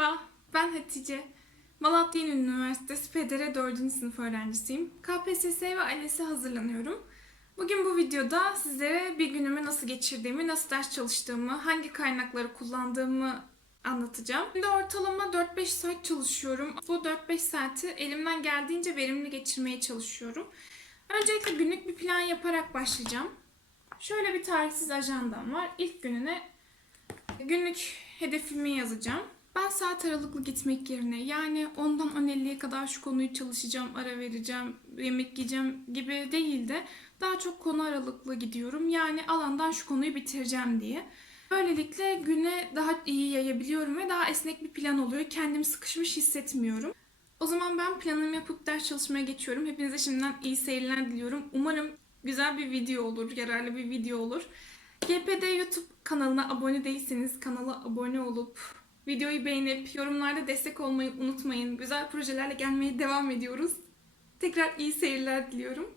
Merhaba, ben Hatice. Malatya Üniversitesi PDR 4. sınıf öğrencisiyim. KPSS ve ALES'e hazırlanıyorum. Bugün bu videoda sizlere bir günümü nasıl geçirdiğimi, nasıl ders çalıştığımı, hangi kaynakları kullandığımı anlatacağım. Şimdi ortalama 4-5 saat çalışıyorum. Bu 4-5 saati elimden geldiğince verimli geçirmeye çalışıyorum. Öncelikle günlük bir plan yaparak başlayacağım. Şöyle bir tarihsiz ajandam var. İlk gününe günlük hedefimi yazacağım. Ben saat aralıklı gitmek yerine yani ondan 10.50'ye kadar şu konuyu çalışacağım, ara vereceğim, yemek yiyeceğim gibi değil de daha çok konu aralıklı gidiyorum. Yani alandan şu konuyu bitireceğim diye. Böylelikle güne daha iyi yayabiliyorum ve daha esnek bir plan oluyor. Kendimi sıkışmış hissetmiyorum. O zaman ben planımı yapıp ders çalışmaya geçiyorum. Hepinize şimdiden iyi seyirler diliyorum. Umarım güzel bir video olur, yararlı bir video olur. GPD YouTube kanalına abone değilseniz kanala abone olup videoyu beğenip yorumlarda destek olmayı unutmayın. Güzel projelerle gelmeye devam ediyoruz. Tekrar iyi seyirler diliyorum.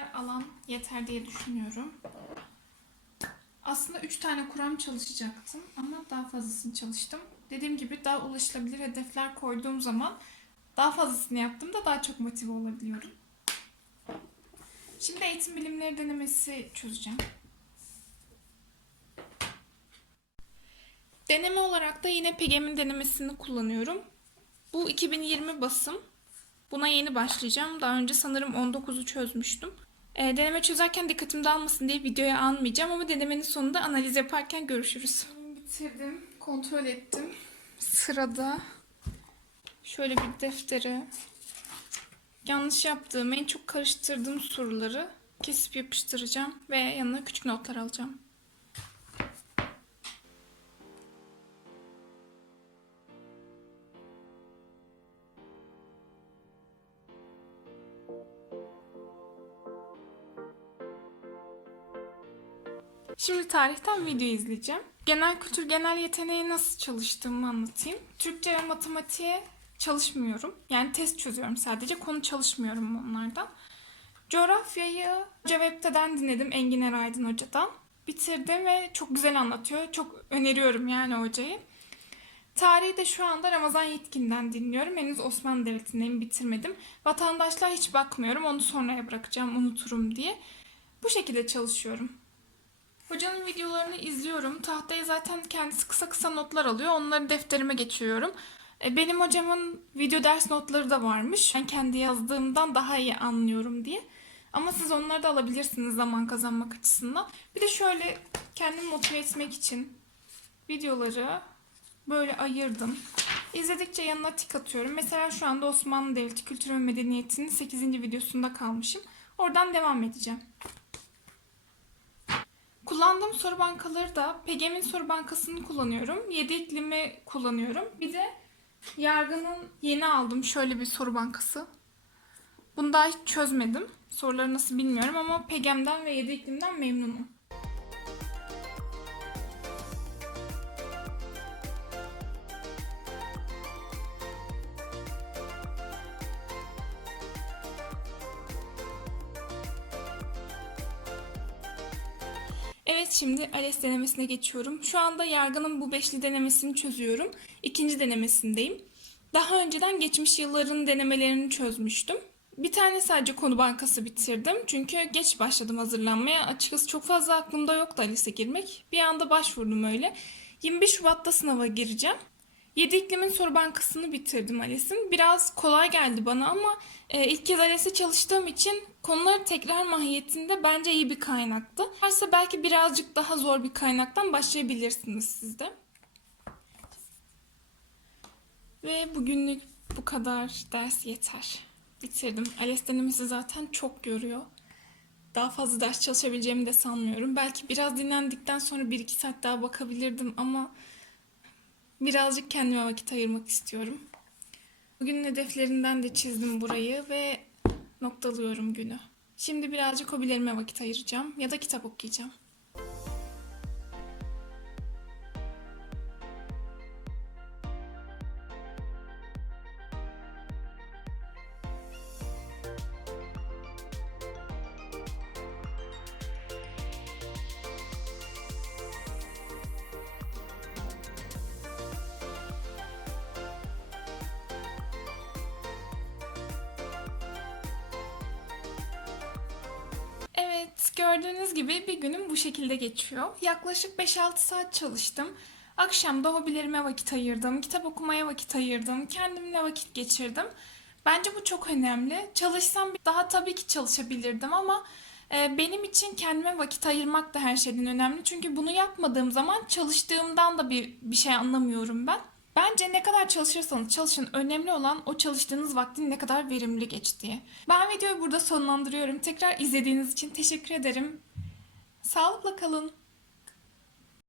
Kadar alan yeter diye düşünüyorum. Aslında 3 tane kuram çalışacaktım ama daha fazlasını çalıştım. Dediğim gibi daha ulaşılabilir hedefler koyduğum zaman daha fazlasını yaptığımda daha çok motive olabiliyorum. Şimdi eğitim bilimleri denemesi çözeceğim. Deneme olarak da yine PEGEM'in denemesini kullanıyorum. Bu 2020 basım. Buna yeni başlayacağım. Daha önce sanırım 19'u çözmüştüm. Ee, deneme çözerken dikkatim dağılmasın diye videoya almayacağım ama denemenin sonunda analiz yaparken görüşürüz. Bitirdim, kontrol ettim. Sırada şöyle bir deftere yanlış yaptığım, en çok karıştırdığım soruları kesip yapıştıracağım ve yanına küçük notlar alacağım. Şimdi tarihten video izleyeceğim. Genel kültür, genel yeteneği nasıl çalıştığımı anlatayım. Türkçe ve matematiğe çalışmıyorum. Yani test çözüyorum sadece. Konu çalışmıyorum onlardan. Coğrafyayı Web'den dinledim Engin Aydın Hoca'dan. Bitirdim ve çok güzel anlatıyor. Çok öneriyorum yani hocayı. Tarihi de şu anda Ramazan Yetkin'den dinliyorum. Henüz Osmanlı Devleti'ndeyim, bitirmedim. Vatandaşlığa hiç bakmıyorum. Onu sonraya bırakacağım, unuturum diye. Bu şekilde çalışıyorum. Hocanın videolarını izliyorum. Tahtaya zaten kendisi kısa kısa notlar alıyor. Onları defterime geçiyorum. E, Benim hocamın video ders notları da varmış. Ben kendi yazdığımdan daha iyi anlıyorum diye. Ama siz onları da alabilirsiniz zaman kazanmak açısından. Bir de şöyle kendimi motive etmek için videoları böyle ayırdım. İzledikçe yanına tik atıyorum. Mesela şu anda Osmanlı Devleti Kültür ve Medeniyeti'nin 8. videosunda kalmışım. Oradan devam edeceğim. Kullandığım soru bankaları da PEGEM'in soru bankasını kullanıyorum. 7 iklimi kullanıyorum. Bir de Yargı'nın yeni aldım şöyle bir soru bankası. Bunu daha hiç çözmedim. Soruları nasıl bilmiyorum ama PEGEM'den ve 7 iklimden memnunum. Evet şimdi ALES denemesine geçiyorum. Şu anda yargının bu beşli denemesini çözüyorum. İkinci denemesindeyim. Daha önceden geçmiş yılların denemelerini çözmüştüm. Bir tane sadece konu bankası bitirdim. Çünkü geç başladım hazırlanmaya. Açıkçası çok fazla aklımda yoktu ALES'e girmek. Bir anda başvurdum öyle. 25 Şubat'ta sınava gireceğim. 7 iklimin soru bankasını bitirdim ALES'in. Biraz kolay geldi bana ama e, ilk kez ALES'e çalıştığım için konuları tekrar mahiyetinde bence iyi bir kaynaktı. Varsa belki birazcık daha zor bir kaynaktan başlayabilirsiniz siz de. Ve bugünlük bu kadar ders yeter. bitirdim. ALES denemesi zaten çok yoruyor. Daha fazla ders çalışabileceğimi de sanmıyorum. Belki biraz dinlendikten sonra 1-2 saat daha bakabilirdim ama birazcık kendime vakit ayırmak istiyorum. Bugünün hedeflerinden de çizdim burayı ve noktalıyorum günü. Şimdi birazcık hobilerime vakit ayıracağım ya da kitap okuyacağım. Gördüğünüz gibi bir günüm bu şekilde geçiyor. Yaklaşık 5-6 saat çalıştım. Akşam da hobilerime vakit ayırdım, kitap okumaya vakit ayırdım, kendimle vakit geçirdim. Bence bu çok önemli. Çalışsam daha tabii ki çalışabilirdim ama e, benim için kendime vakit ayırmak da her şeyden önemli. Çünkü bunu yapmadığım zaman çalıştığımdan da bir, bir şey anlamıyorum ben. Bence ne kadar çalışırsanız çalışın önemli olan o çalıştığınız vaktin ne kadar verimli geçtiği. Ben videoyu burada sonlandırıyorum. Tekrar izlediğiniz için teşekkür ederim. Sağlıkla kalın.